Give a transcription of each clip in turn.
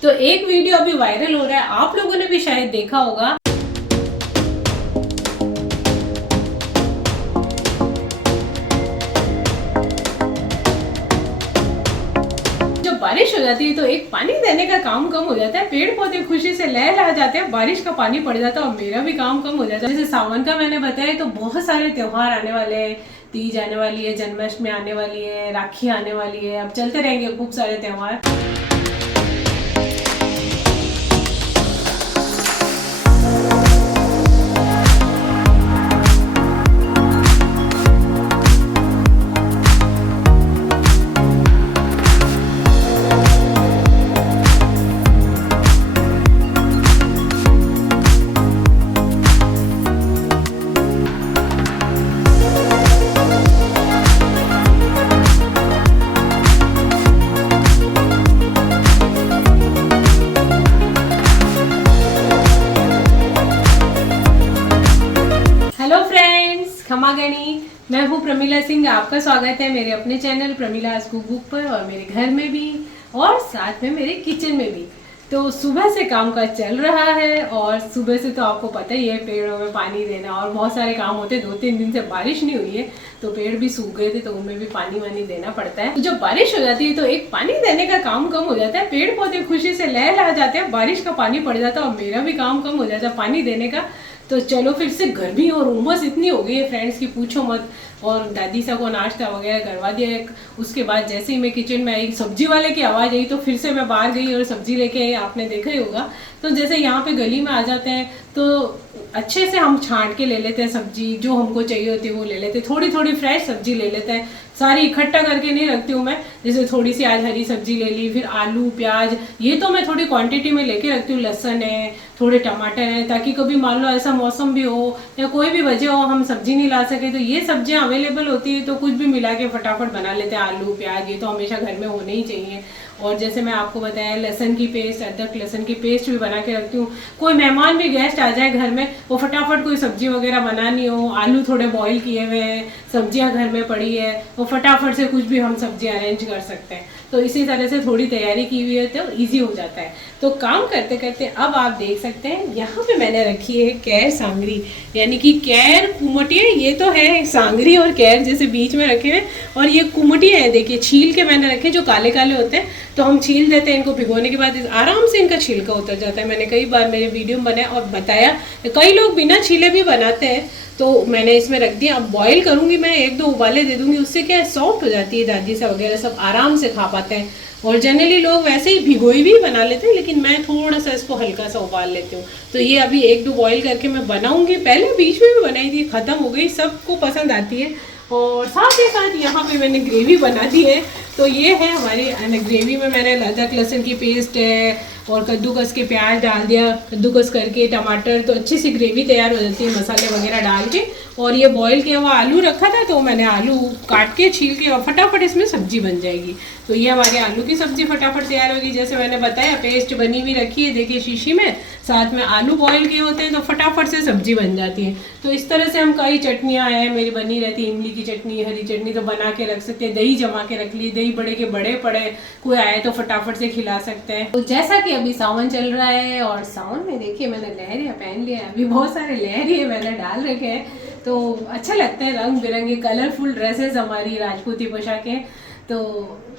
तो एक वीडियो अभी वायरल हो रहा है, आप लोगों ने भी शायद देखा होगा। जब बारिश हो जाती है तो एक पानी देने का काम कम हो जाता है, पेड़ पौधे खुशी से लहलहा जाते हैं, बारिश का पानी पड़ जाता है और मेरा भी काम कम हो जाता है। जैसे सावन का मैंने बताया, तो बहुत सारे त्योहार आने वाले हैं। तीज आने वाली है, जन्माष्टमी आने वाली है, राखी आने वाली है, अब चलते रहेंगे खूब सारे त्योहार। हेलो फ्रेंड्स, खमा गणी। मैं हूँ प्रमिला सिंह। आपका स्वागत है मेरे अपने चैनल प्रमिला कुक बुक पर, और मेरे घर में भी और साथ में मेरे किचन में भी। तो सुबह से काम काज चल रहा है, और सुबह से तो आपको पता ही है पेड़ों में पानी देना और बहुत सारे काम होते हैं। 2-3 दिन से बारिश नहीं हुई है तो पेड़ भी सूख गए थे, तो उनमें भी पानी वानी देना पड़ता है। तो जब बारिश हो जाती है तो एक पानी देने का काम कम हो जाता है, पेड़ पौधे खुशी से लहलहा जाते हैं, बारिश का पानी पड़ जाता है और मेरा भी काम कम हो जाता है पानी देने का। तो चलो, फिर से गर्मी और उमस इतनी हो गई है फ्रेंड्स की पूछो मत। और दादी सा को नाश्ता वगैरह करवा दिया। उसके बाद जैसे ही मैं किचन में आई, सब्जी वाले की आवाज़ आई, तो फिर से मैं बाहर गई और सब्जी लेके आई। आपने देखा ही होगा। तो जैसे यहाँ पे गली में आ जाते हैं तो अच्छे से हम छांट के ले लेते हैं सब्जी, जो हमको चाहिए होती है वो ले लेते हैं। थोड़ी थोड़ी फ्रेश सब्जी ले लेते हैं, सारी इकट्ठा करके नहीं रखती हूँ मैं। जैसे थोड़ी सी आज हरी सब्जी ले ली, फिर आलू प्याज, ये तो मैं थोड़ी क्वांटिटी में लेके रखती हूँ। लहसुन है, थोड़े टमाटर हैं, ताकि कभी मान लो ऐसा मौसम भी हो या कोई भी वजह हो हम सब्जी नहीं ला सके, तो ये सब्जियां अवेलेबल होती है तो कुछ भी मिला के फटाफट बना लेते हैं। आलू प्याज ये तो हमेशा घर में होने ही चाहिए। और जैसे मैं आपको बताया, लहसुन की पेस्ट, अदरक लहसुन की पेस्ट भी बना के रखती हूँ। कोई मेहमान भी गेस्ट आ जाए घर में, वो फटाफट कोई सब्जी वगैरह बनानी हो, आलू थोड़े बॉईल किए हुए हैं, सब्जियां घर में पड़ी है, वो फटाफट से कुछ भी हम सब्जी अरेंज कर सकते हैं। तो इसी तरह से थोड़ी तैयारी की हुई है तो ईजी हो जाता है। तो काम करते करते अब आप देख सकते हैं यहाँ पे मैंने रखी है कैर सांगरी, यानी कि कैर कुमटिया। ये तो है सांगरी और कैर जैसे बीच में रखे हुए, और ये कुमटिया है। देखिए छील के मैंने रखे, जो काले काले होते हैं तो हम छील देते हैं। इनको भिगोने के बाद आराम से इनका छिलका उतर जाता है। मैंने कई बार मेरे वीडियो में बनाया और बताया, कई लोग बिना छीले भी बनाते हैं। तो मैंने इसमें रख दिया। अब बॉईल करूंगी मैं, 1-2 उबाले दे दूंगी, उससे क्या है सॉफ्ट हो जाती है। दादी सा वगैरह सब आराम से खा पाते हैं। और जनरली लोग वैसे ही भिगोई भी बना लेते हैं, लेकिन मैं थोड़ा सा इसको हल्का सा उबाल लेती हूँ। तो ये अभी 1-2 बॉईल करके मैं बनाऊंगी। पहले बीच में भी बनाई थी, खत्म हो गई, सबको पसंद आती है। और साथ ही साथ यहाँ पे मैंने ग्रेवी बना दी है। तो ये है हमारी ग्रेवी में मैंने अदरक लहसुन की पेस्ट है और कद्दूकस के प्याज डाल दिया, कद्दूकस करके टमाटर, तो अच्छी सी ग्रेवी तैयार हो जाती है मसाले वगैरह डाल के। और ये बॉईल किया हुआ आलू रखा था, तो मैंने आलू काट के छील के, और फटाफट इसमें सब्जी बन जाएगी। तो ये हमारे आलू की सब्जी फटाफट तैयार होगी। जैसे मैंने बताया, पेस्ट बनी हुई रखी है देखिए शीशी में, साथ में आलू बॉईल किए होते हैं, तो फटाफट से सब्जी बन जाती है। तो इस तरह से हम कई चटनियाँ हैं मेरी बनी रहती है। इमली की चटनी, हरी चटनी तो बना के रख सकते हैं। दही जमा के रख ली, दही बड़े के बड़े पड़े, कोई आए तो फटाफट से खिला सकते हैं। तो जैसा कि अभी सावन चल रहा है, और सावन में देखिए मैंने लहरिया पहन लिया है। अभी बहुत सारे लहरिए मैंने डाल रखे हैं, तो अच्छा लगता है। रंग बिरंगे कलरफुल ड्रेसेस हमारी राजपूती पोशाकें। तो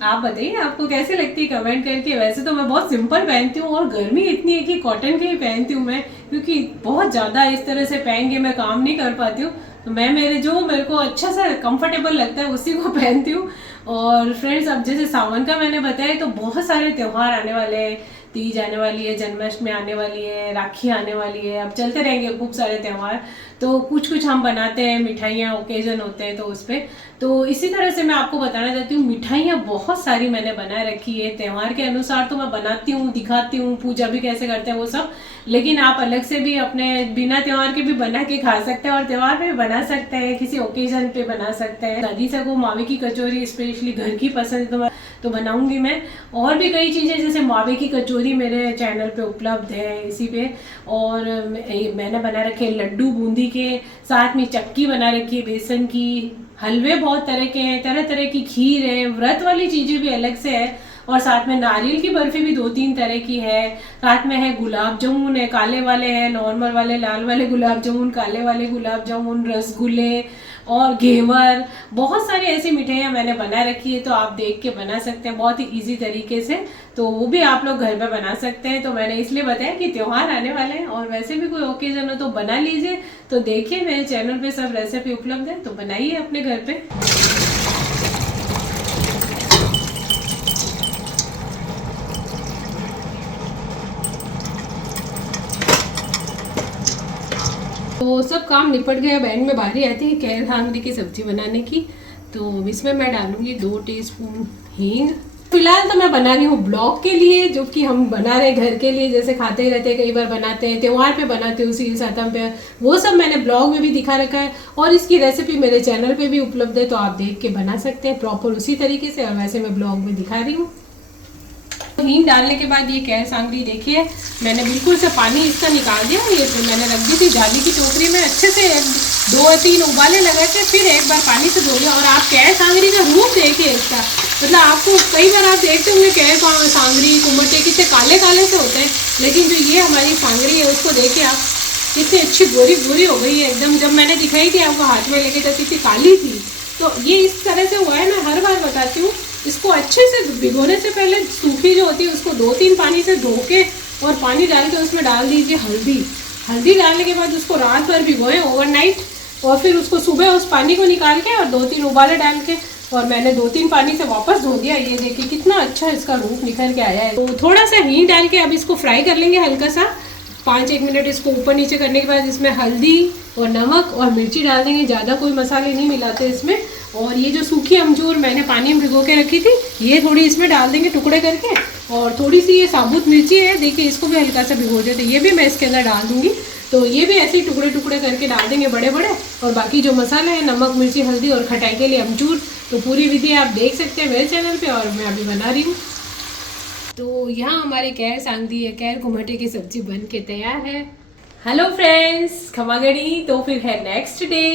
आप बताइए आपको कैसे लगती है, कमेंट करके। वैसे तो मैं बहुत सिंपल पहनती हूँ, और गर्मी इतनी है कि कॉटन के ही पहनती हूँ मैं, क्योंकि बहुत ज़्यादा इस तरह से पहन के मैं काम नहीं कर पाती हूँ। तो मैं मेरे को अच्छा सा कंफर्टेबल लगता है उसी को पहनती हूँ। और फ्रेंड्स, अब जैसे सावन का मैंने बताया, तो बहुत सारे त्यौहार आने वाले हैं। तीज आने वाली है, जन्माष्टमी आने वाली है, राखी आने वाली है, अब चलते रहेंगे खूब सारे त्यौहार। तो कुछ कुछ हम बनाते हैं, मिठाइयाँ ओकेजन होते हैं तो उस पर। तो इसी तरह से मैं आपको बताना चाहती हूँ, मिठाइयाँ बहुत सारी मैंने बना रखी है। त्यौहार के अनुसार तो मैं बनाती हूँ, दिखाती हूँ, पूजा भी कैसे करते हैं वो सब। लेकिन आप अलग से भी अपने बिना त्यौहार के भी बना के खा सकते हैं, और त्यौहार पे भी बना सकते हैं, किसी ओकेजन पे बना सकते हैं। दादी सा को मावे की कचौरी स्पेशली घर की पसंद है, तो बनाऊंगी मैं। और भी कई चीज़ें, जैसे मावे की कचौरी मेरे चैनल पे उपलब्ध है इसी पे। और मैंने बना रखे लड्डू बूंदी के, साथ में चक्की बना रखी है बेसन की, हलवे बहुत तरह के हैं, तरह तरह की खीर है, व्रत वाली चीज़ें भी अलग से है। और साथ में नारियल की बर्फी भी 2-3 तरह की है। साथ में है गुलाब जामुन है, काले वाले हैं, नॉर्मल वाले, लाल वाले गुलाब जामुन, काले वाले गुलाब जामुन, रसगुल्ले और घेवर, बहुत सारी ऐसी मिठाइयाँ मैंने बना रखी है। तो आप देख के बना सकते हैं बहुत ही इजी तरीके से, तो वो भी आप लोग घर पे बना सकते हैं। तो मैंने इसलिए बताया कि त्योहार आने वाले हैं और वैसे भी कोई ओकेजन हो तो बना लीजिए। तो देखिए मेरे चैनल पे सब रेसिपी उपलब्ध है, तो बनाइए अपने घर पे। तो सब काम निपट गया, अब एंड में बारी आती है कैर हांगरी की सब्जी बनाने की। तो इसमें मैं डालूंगी 2 टीस्पून हींग। फिलहाल तो मैं बना रही हूँ ब्लॉग के लिए, जो कि हम बना रहे घर के लिए, जैसे खाते रहते हैं, कई बार बनाते हैं, त्योहार पे बनाते हैं, उसी के साथ हम पे वो सब मैंने ब्लॉग में भी दिखा रखा है और इसकी रेसिपी मेरे चैनल पे भी उपलब्ध है। तो आप देख के बना सकते हैं प्रॉपर उसी तरीके से, और वैसे मैं ब्लॉग में दिखा रही हूँ। हींग डालने के बाद ये कैर सांगरी देखिए मैंने बिल्कुल से पानी इसका निकाल दिया। ये तो मैंने रख दी थी जाली की टोकरी में, अच्छे से 2-3 उबाले लगा के फिर एक बार पानी से धो लिया। और आप कैर सांगरी का रूप देखिए इसका, मतलब आपको कई बार आप देखते होंगे कैर सांगरी कुमटे कितने काले काले से होते हैं, लेकिन जो ये हमारी सांगरी है उसको देखिए आप कितनी अच्छी गोरी गोरी हो गई है एकदम। जब मैंने दिखाई थी आपको हाथ में लेके, तो कितनी काली थी। तो ये इस तरह से हुआ है, मैं हर बार बताती हूँ। इसको अच्छे से भिगोने से पहले सूखी जो होती है उसको 2-3 पानी से धो के और पानी डाल के उसमें डाल दीजिए हल्दी डालने के बाद उसको रात भर भिगोएं ओवरनाइट, और फिर उसको सुबह उस पानी को निकाल के और 2-3 उबाले डाल के, और मैंने 2-3 पानी से वापस धो दिया। ये देखिए कितना अच्छा इसका रूप निखर के आया है। तो थोड़ा सा हींग डाल के अब इसको फ्राई कर लेंगे हल्का सा 5-1 मिनट। इसको ऊपर नीचे करने के बाद इसमें हल्दी और नमक और मिर्ची डाल देंगे, ज़्यादा कोई मसाले नहीं मिलाते इसमें। और ये जो सूखी अमचूर मैंने पानी में भिगो के रखी थी, ये थोड़ी इसमें डाल देंगे टुकड़े करके। और थोड़ी सी ये साबुत मिर्ची है, देखिए इसको भी हल्का सा भिगो देते, ये भी मैं इसके अंदर डाल दूंगी। तो ये भी ऐसे ही टुकड़े टुकड़े करके डाल देंगे बड़े बड़े। और बाकी जो मसाले हैं नमक मिर्ची हल्दी और खटाई के लिए अमचूर, तो पूरी विधि आप देख सकते हैं मेरे चैनल पे, और मैं अभी बना रही हूँ। तो यहाँ हमारे कैर सांगरी है, कैर कुमटे की सब्जी बन के तैयार है। हेलो फ्रेंड्स, खमागणी। तो फिर है नेक्स्ट डे।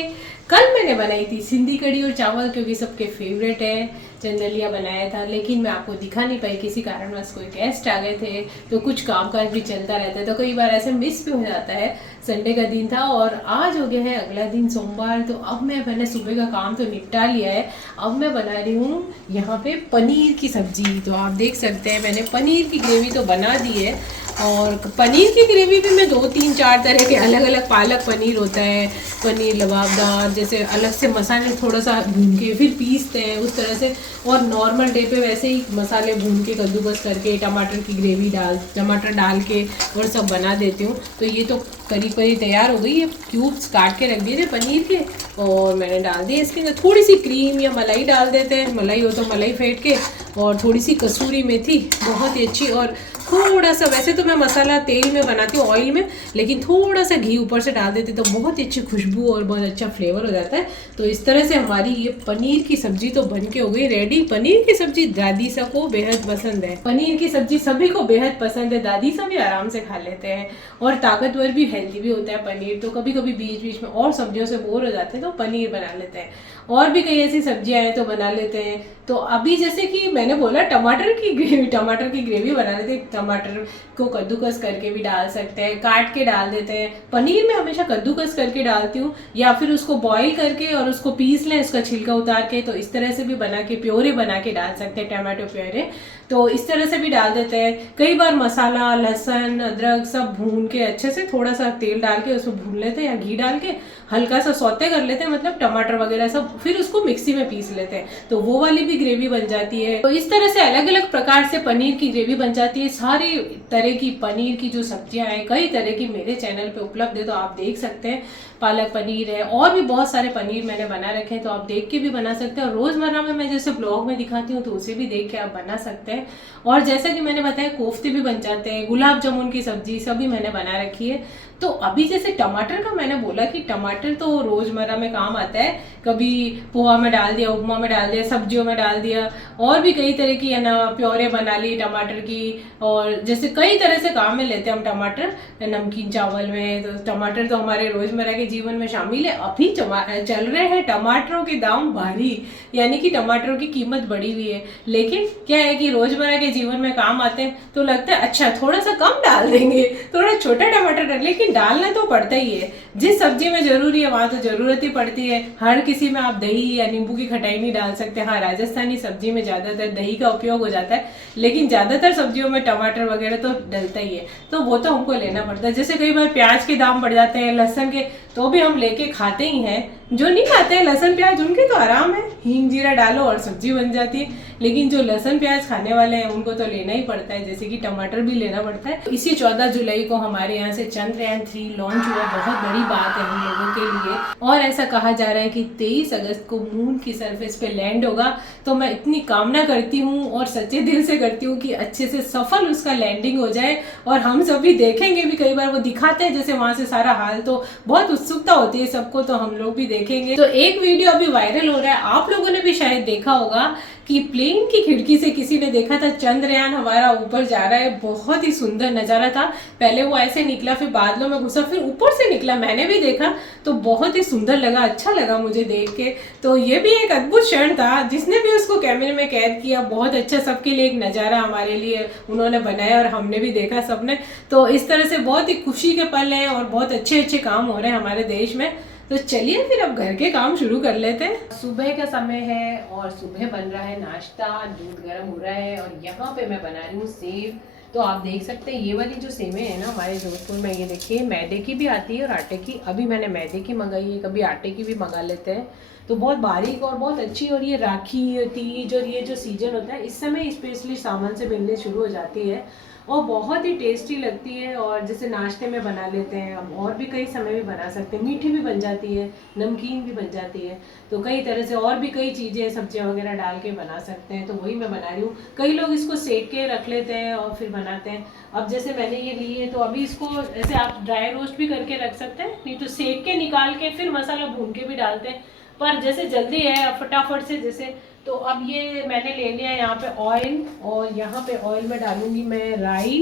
कल मैंने बनाई थी सिंधी कढ़ी और चावल, क्योंकि सबके फेवरेट है। चंदलिया बनाया था, लेकिन मैं आपको दिखा नहीं पाई, किसी कारणवश कोई गेस्ट आ गए थे, तो कुछ कामकाज भी चलता रहता है, तो कई बार ऐसे मिस भी हो जाता है। संडे का दिन था और आज हो गया है अगला दिन सोमवार। तो अब मैंने सुबह का काम तो निपटा लिया है। अब मैं बना रही हूँ यहाँ पे पनीर की सब्जी। तो आप देख सकते हैं मैंने पनीर की ग्रेवी तो बना दी है, और पनीर की ग्रेवी भी मैं 2-3-4 तरह के अलग अलग, पालक पनीर होता है, पनीर लबाबदार, जैसे अलग से मसाले थोड़ा सा भून के फिर पीसते हैं उस तरह से, और नॉर्मल डे पे वैसे ही मसाले भून के कद्दूकस करके टमाटर की ग्रेवी टमाटर डाल के और सब बना देती हूँ। तो ये तो करीब करीब तैयार हो गई है। क्यूब्स काट के रख दिए थे पनीर के, और मैंने डाल दिए इसके अंदर थोड़ी सी क्रीम या मलाई डाल देते हैं, मलाई हो तो मलाई फेंट के, और थोड़ी सी कसूरी मेथी बहुत ही अच्छी, और थोड़ा सा, वैसे तो मैं मसाला तेल में बनाती हूँ ऑयल में, लेकिन थोड़ा सा घी ऊपर से डाल देते तो बहुत ही अच्छी खुशबू और बहुत अच्छा फ्लेवर हो जाता है। तो इस तरह से हमारी ये पनीर की सब्जी तो बन के हो गई रेडी। पनीर की सब्जी दादी सा को बेहद पसंद है, पनीर की सब्जी सभी को बेहद पसंद है, दादी सा भी आराम से खा लेते हैं, और ताकतवर भी हेल्दी भी होता है पनीर। तो कभी कभी बीच बीच में और सब्जियों से बोर हो जाते हैं तो पनीर बना लेते हैं, और भी कई ऐसी सब्जियां हैं तो बना लेते हैं। तो अभी जैसे कि मैंने बोला टमाटर की ग्रेवी बना लेते हैं। टमाटर को कद्दूकस करके भी डाल सकते हैं, काट के डाल देते हैं। पनीर में हमेशा कद्दूकस करके डालती हूँ, या फिर उसको बॉईल करके और उसको पीस लें, उसका छिलका उतार के, तो इस तरह से भी बना के प्योरे बना के डाल सकते हैं, टमाटो प्योरे। तो इस तरह से भी डाल देते हैं। कई बार मसाला लहसुन अदरक सब भून के अच्छे से, थोड़ा सा तेल डाल के उसमें भून लेते हैं, या घी डाल के हल्का सा सौते कर लेते हैं, मतलब टमाटर वगैरह सब, फिर उसको मिक्सी में पीस लेते हैं, तो वो वाली भी ग्रेवी बन जाती है। तो इस तरह से अलग अलग प्रकार से पनीर की ग्रेवी बन जाती है। सारी तरह की पनीर की जो सब्जियां हैं कई तरह की मेरे चैनल पे उपलब्ध है, तो आप देख सकते हैं। पालक पनीर है, और भी बहुत सारे पनीर मैंने बना रखे हैं, तो आप देख के भी बना सकते हैं। और रोजमर्रा में मैं जैसे ब्लॉग में दिखाती हूँ तो उसे भी देख के आप बना सकते हैं। और जैसा कि मैंने बताया कोफ्ते भी बन जाते हैं, गुलाब जामुन की सब्जी सभी मैंने बना रखी है। तो अभी जैसे टमाटर का मैंने बोला कि टमाटर तो रोजमर्रा में काम आता है, कभी पोहा में डाल दिया, उपमा में डाल दिया, सब्जियों में डाल दिया, और भी कई तरह की है ना प्योरे बना ली टमाटर की, और जैसे कई तरह से काम में लेते हैं हम टमाटर नमकीन चावल में। तो टमाटर तो हमारे रोजमर्रा के जीवन में शामिल है। अभी चल रहे हैं टमाटरों के दाम भारी, यानी कि टमाटरों की कीमत बढ़ी हुई है, लेकिन क्या है कि रोजमर्रा के जीवन में काम आते हैं तो लगता है अच्छा थोड़ा सा कम डाल देंगे, थोड़ा छोटा टमाटर डाल, लेकिन डालना तो पड़ता ही है। जिस सब्जी में जरूरी है वहां तो जरूरत ही पड़ती है। हर किसी में आप दही या नींबू की खटाई नहीं डाल सकते। हाँ, राजस्थानी सब्जी में ज्यादातर दही का उपयोग हो जाता है, लेकिन ज्यादातर सब्जियों में टमाटर वगैरह तो डलता ही है, तो वो तो हमको लेना पड़ता है। जैसे कई बार प्याज के दाम बढ़ जाते हैं, लहसुन के, तो भी हम लेके खाते ही हैं। जो नहीं खाते हैं लहसुन प्याज उनके तो आराम है, हींग जीरा डालो और सब्जी बन जाती है। लेकिन जो लहसुन प्याज खाने वाले हैं उनको तो लेना ही पड़ता है, जैसे कि टमाटर भी लेना पड़ता है। इसी 14 जुलाई को हमारे यहाँ से चंद्रयान 3 लॉन्च हुआ, बहुत बड़ी बात है हम लोगों के लिए। और ऐसा कहा जा रहा है कि 23 अगस्त को मून की सरफेस पे लैंड होगा। तो मैं इतनी कामना करती हूँ और सच्चे दिल से करती हूँ कि अच्छे से सफल उसका लैंडिंग हो जाए और हम सभी देखेंगे भी। कई बार वो दिखाते हैं जैसे वहां से सारा हाल, तो बहुत उत्सुकता होती है सबको, तो हम लोग भी देखेंगे। तो एक वीडियो अभी वायरल हो रहा है, आप लोगों ने भी शायद देखा होगा कि प्लेन की खिड़की से किसी ने देखा था चंद्रयान हमारा ऊपर जा रहा है। बहुत ही सुंदर नजारा था। पहले वो ऐसे निकला, फिर बादलों में घुसा, फिर ऊपर से निकला, मैंने भी देखा, तो बहुत ही सुंदर लगा, अच्छा लगा मुझे देख के। तो ये भी एक अद्भुत क्षण था, जिसने भी उसको कैमरे में कैद किया, बहुत अच्छा, सबके लिए एक नजारा हमारे लिए उन्होंने बनाया और हमने भी देखा सबने। तो इस तरह से बहुत ही खुशी के पल हैं और बहुत अच्छे अच्छे काम हो रहे हैं हमारे देश में। तो चलिए फिर अब घर के काम शुरू कर लेते हैं। सुबह का समय है और सुबह बन रहा है नाश्ता, दूध गर्म हो रहा है और यहाँ पे मैं बना रही हूँ सेव। तो आप देख सकते हैं ये वाली जो सेवें है ना हमारे जोधपुर में, ये देखिए मैदे की भी आती है और आटे की। अभी मैंने मैदे की मंगाई है, कभी आटे की भी मंगा लेते हैं। तो बहुत बारीक और बहुत अच्छी। और ये राखी, तीज और ये जो सीजन होता है इस समय स्पेशली सामान से मिलने शुरू हो जाती है और बहुत ही टेस्टी लगती है। और जैसे नाश्ते में बना लेते हैं, अब और भी कई समय भी बना सकते हैं, मीठी भी बन जाती है, नमकीन भी बन जाती है। तो कई तरह से और भी कई चीज़ें सब्जियां वगैरह डाल के बना सकते हैं। तो वही मैं बना रही हूँ। कई लोग इसको सेक के रख लेते हैं और फिर बनाते हैं। अब जैसे मैंने ये ली है तो अभी इसको ऐसे आप ड्राई रोस्ट भी करके रख सकते हैं, नहीं तो सेक के निकाल के फिर मसाला भून के भी डालते हैं। पर जैसे जल्दी है फटाफट से जैसे, तो अब ये मैंने ले लिया यहाँ पे ऑयल, और यहाँ पे ऑयल में डालूंगी मैं राई।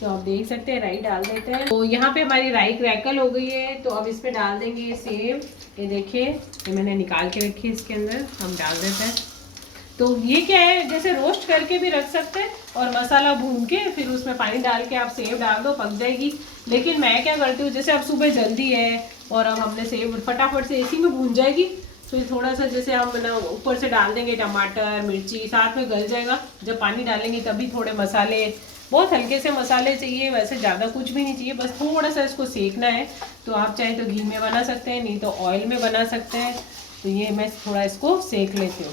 तो आप देख सकते हैं राई डाल देते हैं। तो यहाँ पे हमारी राई क्रैकल हो गई है, तो अब इसमें डाल देंगे सेव। ये देखिए ये मैंने निकाल के रखी है, इसके अंदर हम डाल देते हैं। तो ये क्या है, जैसे रोस्ट करके भी रख सकते हैं और मसाला भून के फिर उसमें पानी डाल के आप सेव डाल दो, पक जाएगी। लेकिन मैं क्या करती हूँ, जैसे अब सुबह जल्दी है और अब हमने सेव फटाफट से इसी में भून जाएगी, फिर थोड़ा सा जैसे हम ना ऊपर से डाल देंगे टमाटर मिर्ची, साथ में गल जाएगा। जब पानी डालेंगे तभी थोड़े मसाले, बहुत हल्के से मसाले चाहिए, वैसे ज़्यादा कुछ भी नहीं चाहिए, बस थोड़ा सा इसको सेकना है। तो आप चाहे तो घी में बना सकते हैं, नहीं तो ऑयल में बना सकते हैं। तो ये मैं थोड़ा इसको सेक लेती हूँ।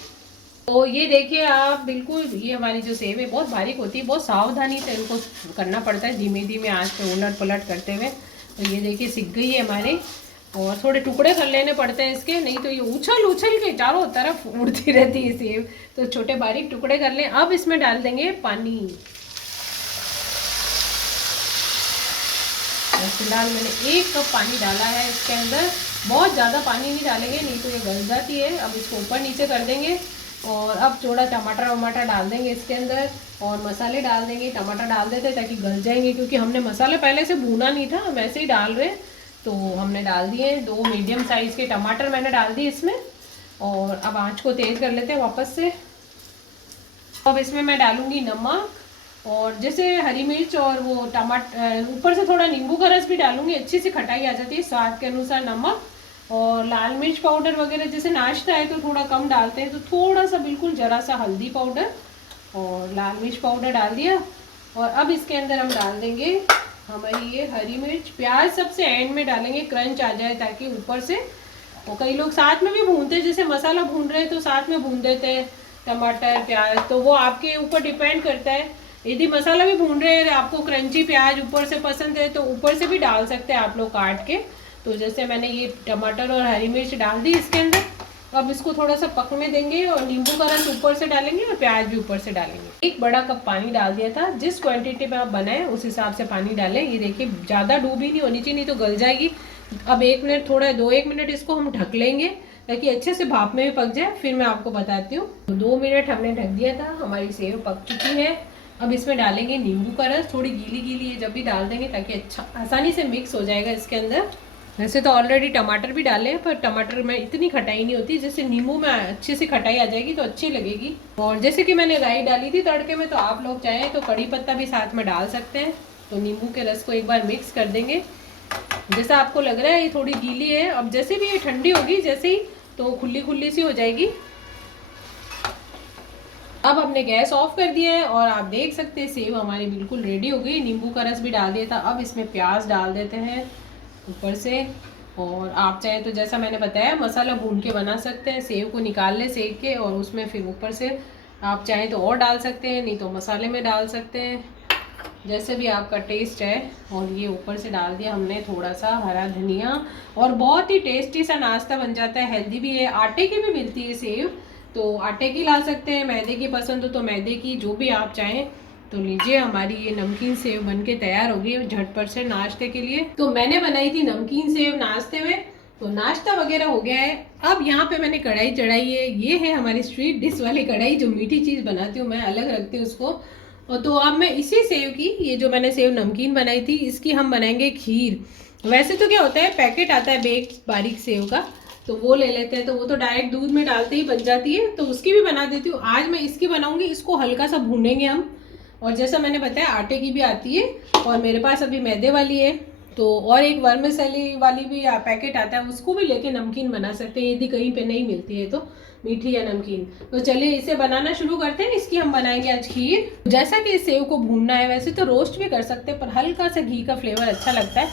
तो ये देखिए आप बिल्कुल, ये हमारी जो सेव है बहुत बारीक होती है, बहुत सावधानी से इनको करना पड़ता है, धीमे धीमे आंच पे उलट पलट करते हुए। तो ये देखिए सिक गई है हमारी, और थोड़े टुकड़े कर लेने पड़ते हैं इसके, नहीं तो ये उछल उछल के चारों तरफ उड़ती रहती है सेव। तो छोटे बारीक टुकड़े कर लें। अब इसमें डाल देंगे पानी। फिलहाल मैंने 1 कप पानी डाला है इसके अंदर, बहुत ज़्यादा पानी नहीं डालेंगे नहीं तो ये गल जाती है। अब इसको ऊपर नीचे कर देंगे और अब थोड़ा टमाटर वमाटर डाल देंगे इसके अंदर और मसाले डाल देंगे। टमाटर डाल देते हैं ताकि गल जाएंगे, क्योंकि हमने मसाला पहले से भूना नहीं था, हम ऐसे ही डाल रहे हैं। तो हमने डाल दिए 2 मीडियम साइज़ के टमाटर मैंने डाल दिए इसमें। और अब आँच को तेज़ कर लेते हैं वापस से। अब इसमें मैं डालूँगी नमक, और जैसे हरी मिर्च और वो टमाटर, ऊपर से थोड़ा नींबू का रस भी डालूंगी, अच्छी सी खटाई आ जाती है। स्वाद के अनुसार नमक, और लाल मिर्च पाउडर वगैरह जैसे नाश्ता है तो थोड़ा कम डालते हैं, तो थोड़ा सा बिल्कुल ज़रा सा हल्दी पाउडर और लाल मिर्च पाउडर डाल दिया। और अब इसके अंदर हम डाल देंगे हमारी ये हरी मिर्च। प्याज सबसे एंड में डालेंगे, क्रंच आ जाए ताकि ऊपर से। और कई लोग साथ में भी भूनते हैं, जैसे मसाला भून रहे हैं तो साथ में भून देते हैं टमाटर प्याज, तो वो आपके ऊपर डिपेंड करता है। यदि मसाला भी भून रहे हैं, आपको क्रंची प्याज ऊपर से पसंद है तो ऊपर से भी डाल सकते हैं आप लोग काट के। तो जैसे मैंने ये टमाटर और हरी मिर्च डाल दी इसके अंदर। अब इसको थोड़ा सा पकने देंगे और नींबू का रस ऊपर से डालेंगे और प्याज भी ऊपर से डालेंगे। 1 बड़ा कप पानी डाल दिया था, जिस क्वांटिटी में आप बनाएं उस हिसाब से पानी डालें। ये देखिए ज़्यादा डूबी नहीं होनी चाहिए, नहीं तो गल जाएगी। अब 1 मिनट, थोड़ा 2-1 मिनट इसको हम ढक लेंगे ताकि अच्छे से भाप में भी पक जाए, फिर मैं आपको बताती हूँ। 2 मिनट हमने ढक दिया था, हमारी सेव पक चुकी है। अब इसमें डालेंगे नींबू का रस, थोड़ी गीली गीली है जब भी डाल देंगे ताकि अच्छा आसानी से मिक्स हो जाएगा इसके अंदर। वैसे तो ऑलरेडी टमाटर भी डाले हैं, पर टमाटर में इतनी खटाई नहीं होती, जैसे नींबू में अच्छे से खटाई आ जाएगी तो अच्छी लगेगी। और जैसे कि मैंने राई डाली थी तड़के में, तो आप लोग चाहें तो कड़ी पत्ता भी साथ में डाल सकते हैं। तो नींबू के रस को एक बार मिक्स कर देंगे। जैसा आपको लग रहा है ये थोड़ी गीली है, अब जैसे भी ये ठंडी होगी जैसे ही, तो खुली खुली सी हो जाएगी। अब हमने गैस ऑफ कर दिया है और आप देख सकते हैं सेव हमारी बिल्कुल रेडी हो गई। नींबू का रस भी डाल दिया था। अब इसमें प्याज डाल देते हैं ऊपर से। और आप चाहे तो जैसा मैंने बताया मसाला भून के बना सकते हैं, सेव को निकाल ले सेक के और उसमें फिर ऊपर से आप चाहें तो और डाल सकते हैं, नहीं तो मसाले में डाल सकते हैं, जैसे भी आपका टेस्ट है। और ये ऊपर से डाल दिया हमने थोड़ा सा हरा धनिया, और बहुत ही टेस्टी सा नाश्ता बन जाता है, हेल्दी भी है। आटे की भी मिलती है सेव, तो आटे की ला सकते हैं, मैदे की पसंद हो तो मैदे की, जो भी आप चाहें। तो लीजिए हमारी ये नमकीन सेव बनके तैयार हो गई झटपट से नाश्ते के लिए। तो मैंने बनाई थी नमकीन सेव नाश्ते में, तो नाश्ता वगैरह हो गया है। अब यहाँ पे मैंने कढ़ाई चढ़ाई है, ये है हमारी स्ट्रीट डिश वाली कढ़ाई, जो मीठी चीज़ बनाती हूँ मैं, अलग रखती हूँ उसको। और तो अब मैं इसी सेव की, ये जो मैंने सेव नमकीन बनाई थी, इसकी हम बनाएंगे खीर। वैसे तो क्या होता है, पैकेट आता है बेक बारीक सेव का, तो वो ले लेते हैं, तो वो तो डायरेक्ट दूध में डालते ही बन जाती है, तो उसकी भी बना देती हूँ। आज मैं इसकी बनाऊंगी, इसको हल्का सा भूनेंगे हम। और जैसा मैंने बताया आटे की भी आती है, और मेरे पास अभी मैदे वाली है, तो और एक वर्मिसेली वाली भी पैकेट आता है, उसको भी लेके नमकीन बना सकते हैं यदि कहीं पे नहीं मिलती है तो, मीठी या नमकीन। तो चलिए इसे बनाना शुरू करते हैं। इसकी हम बनाएंगे आज खीर। जैसा कि इस सेव को भूनना है, वैसे तो रोस्ट भी कर सकते हैं, पर हल्का सा घी का फ्लेवर अच्छा लगता है,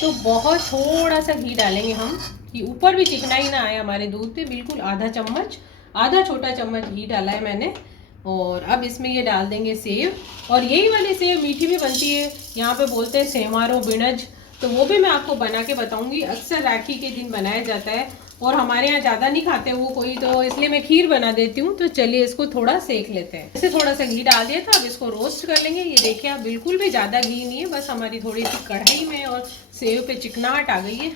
तो बहुत थोड़ा सा घी डालेंगे हम, कि ऊपर भी चिकनाई ना आए हमारे दूध पे। बिल्कुल आधा चम्मच, आधा छोटा चम्मच घी डाला है मैंने। और अब इसमें ये डाल देंगे सेव, और यही वाली सेव मीठी भी बनती है, यहाँ पे बोलते हैं सेमारो बिनज, तो वो भी मैं आपको बना के बताऊंगी। अक्सर राखी के दिन बनाया जाता है, और हमारे यहाँ ज़्यादा नहीं खाते वो कोई, तो इसलिए मैं खीर बना देती हूँ। तो चलिए इसको थोड़ा सेक लेते हैं। इसे थोड़ा सा घी डाल दिया था, अब इसको रोस्ट कर लेंगे। ये देखिए आप, बिल्कुल भी ज़्यादा घी नहीं है, बस हमारी थोड़ी सी कढ़ाई में और सेव पे चिकनाहट आ गई है।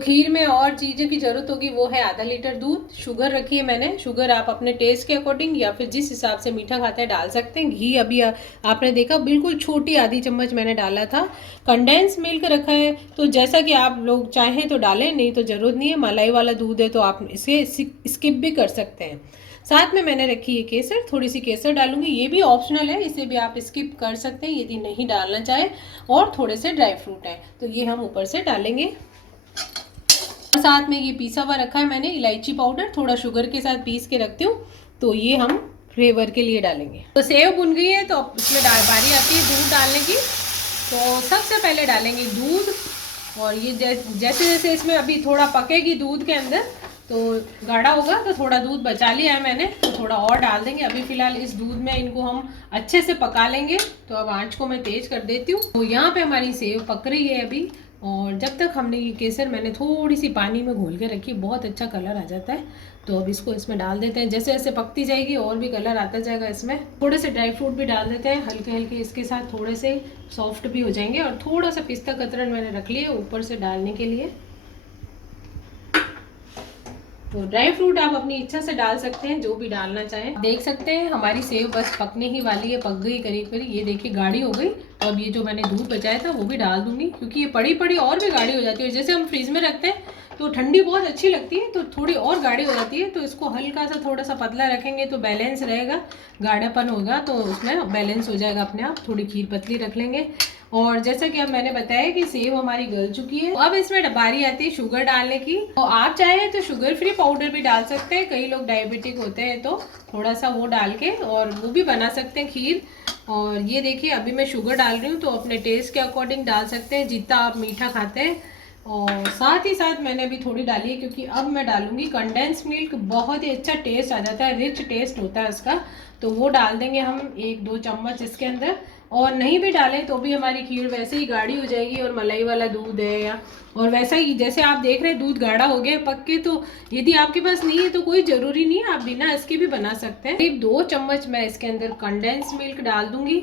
खीर में और चीज़ें की ज़रूरत होगी, वो है आधा लीटर दूध, शुगर रखी है मैंने। शुगर आप अपने टेस्ट के अकॉर्डिंग या फिर जिस हिसाब से मीठा खाते हैं डाल सकते हैं। घी अभी आपने देखा बिल्कुल छोटी आधी चम्मच मैंने डाला था। कंडेंस मिल्क रखा है, तो जैसा कि आप लोग चाहें तो डालें, नहीं तो ज़रूरत नहीं है। मलाई वाला दूध है तो आप इसे स्किप भी कर सकते हैं। साथ में मैंने रखी है केसर, थोड़ी सी केसर डालूंगी, ये भी ऑप्शनल है, इसे भी आप स्किप कर सकते हैं यदि नहीं डालना चाहें। और थोड़े से ड्राई फ्रूट हैं, तो ये हम ऊपर से डालेंगे। साथ में ये पीसा हुआ रखा है मैंने इलायची पाउडर, थोड़ा शुगर के साथ पीस के रखती हूँ, तो ये हम फ्लेवर के लिए डालेंगे। तो सेव भुन गई है, तो अब इसमें बारी आती है दूध डालने की। तो सबसे पहले डालेंगे दूध, और ये जैसे जैसे इसमें अभी थोड़ा पकेगी दूध के अंदर, तो गाढ़ा होगा, तो थोड़ा दूध बचा लिया है मैंने, तो थोड़ा और डाल देंगे। अभी फिलहाल इस दूध में इनको हम अच्छे से पका लेंगे। तो अब आँच को मैं तेज कर देती हूँ। तो यहाँ पे हमारी सेव पक रही है अभी, और जब तक हमने ये केसर मैंने थोड़ी सी पानी में घोल के रखी, बहुत अच्छा कलर आ जाता है। तो अब इसको इसमें डाल देते हैं, जैसे जैसे पकती जाएगी और भी कलर आता जाएगा इसमें। थोड़े से ड्राई फ्रूट भी डाल देते हैं हल्के हल्के, इसके साथ थोड़े से सॉफ्ट भी हो जाएंगे। और थोड़ा सा पिस्ता कतरन मैंने रख लिया ऊपर से डालने के लिए। तो ड्राई फ्रूट आप अपनी इच्छा से डाल सकते हैं, जो भी डालना चाहें। देख सकते हैं हमारी सेव बस पकने ही वाली है, पक गई करीब करीब, ये देखिए गाढ़ी हो गई। तो अब ये जो मैंने दूध बचाया था वो भी डाल दूंगी, क्योंकि ये पड़ी पड़ी और भी गाढ़ी हो जाती है। जैसे हम फ्रीज में रखते हैं तो ठंडी बहुत अच्छी लगती है, तो थोड़ी और गाढ़ी हो जाती है। तो इसको हल्का सा थोड़ा सा पतला रखेंगे तो बैलेंस रहेगा, गाढ़ापन होगा तो उसमें बैलेंस हो जाएगा अपने आप। थोड़ी खीर पतली रख लेंगे। और जैसा कि अब मैंने बताया कि सेव हमारी गल चुकी है, अब इसमें बारी आती है शुगर डालने की। तो आप चाहें तो शुगर फ्री पाउडर भी डाल सकते हैं, कई लोग डायबिटिक होते हैं तो थोड़ा सा वो डाल के और वो भी बना सकते हैं खीर। और ये देखिए अभी मैं शुगर डाल रही हूँ, तो अपने टेस्ट के अकॉर्डिंग डाल सकते हैं जितना आप मीठा खाते हैं। और साथ ही साथ मैंने अभी थोड़ी डाली है, क्योंकि अब मैं डालूंगी कंडेंस मिल्क, बहुत ही अच्छा टेस्ट आ जाता है, रिच टेस्ट होता है उसका। तो वो डाल देंगे हम 1-2 चम्मच इसके अंदर। और नहीं भी डालें तो भी हमारी खीर वैसे ही गाढ़ी हो जाएगी, और मलाई वाला दूध है या और वैसा ही जैसे आप देख रहे हैं दूध गाढ़ा हो गया पक के। तो यदि आपके पास नहीं है तो कोई ज़रूरी नहीं है, आप बिना इसके भी बना सकते हैं। करीब 2 चम्मच मैं इसके अंदर कंडेंस मिल्क डाल दूंगी।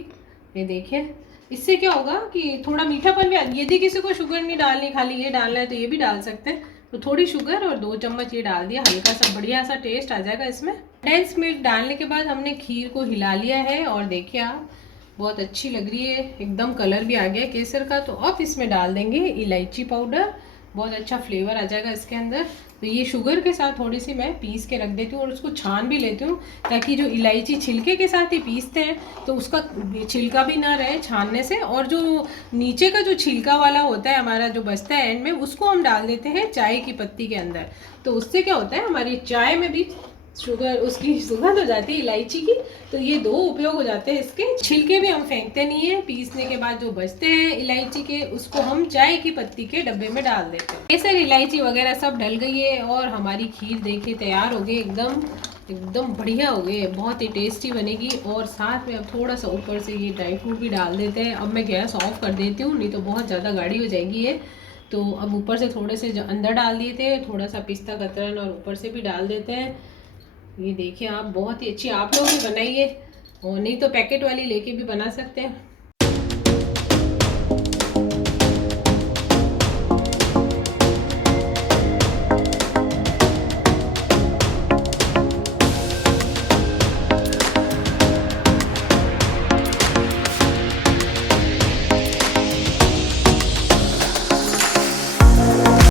ये देखिए इससे क्या होगा कि थोड़ा मीठापन भी, यदि किसी को शुगर नहीं डालनी, खाली ये डालना है तो ये भी डाल सकते हैं। तो थोड़ी शुगर और 2 चम्मच ये डाल दिया, हल्का सा बढ़िया सा टेस्ट आ जाएगा इसमें। कंडेंस मिल्क डालने के बाद हमने खीर को हिला लिया है, और देखिए आप बहुत अच्छी लग रही है, एकदम कलर भी आ गया है केसर का। तो अब इसमें डाल देंगे इलायची पाउडर, बहुत अच्छा फ्लेवर आ जाएगा इसके अंदर। तो ये शुगर के साथ थोड़ी सी मैं पीस के रख देती हूँ और उसको छान भी लेती हूँ, ताकि जो इलायची छिलके के साथ ही पीसते हैं तो उसका छिलका भी ना रहे छानने से, और जो नीचे का जो छिलका वाला होता है हमारा जो बचता है एंड में, उसको हम डाल देते हैं चाय की पत्ती के अंदर। तो उससे क्या होता है, हमारी चाय में भी शुगर, उसकी सुगंध हो जाती है इलायची की। तो ये दो उपयोग हो जाते हैं इसके। छिलके भी हम फेंकते नहीं है, पीसने के बाद जो बचते हैं इलायची के, उसको हम चाय की पत्ती के डब्बे में डाल देते हैं। केसर, इलायची वगैरह सब डल गई है और हमारी खीर देखिए तैयार हो गई, एकदम एकदम बढ़िया हो गई, बहुत ही टेस्टी बनेगी। और साथ में अब थोड़ा सा ऊपर से ये ड्राई फ्रूट भी डाल देते हैं। अब मैं गैस ऑफ कर देती हूँ, नहीं तो बहुत ज़्यादा गाढ़ी हो जाएगी ये। तो अब ऊपर से थोड़े से अंदर डाल दिए थे, थोड़ा सा पिस्ता कतरन और ऊपर से भी डाल देते हैं। ये देखिए आप, बहुत ही अच्छी आप लोग भी बनाइए, और नहीं तो पैकेट वाली लेके भी बना सकते हैं।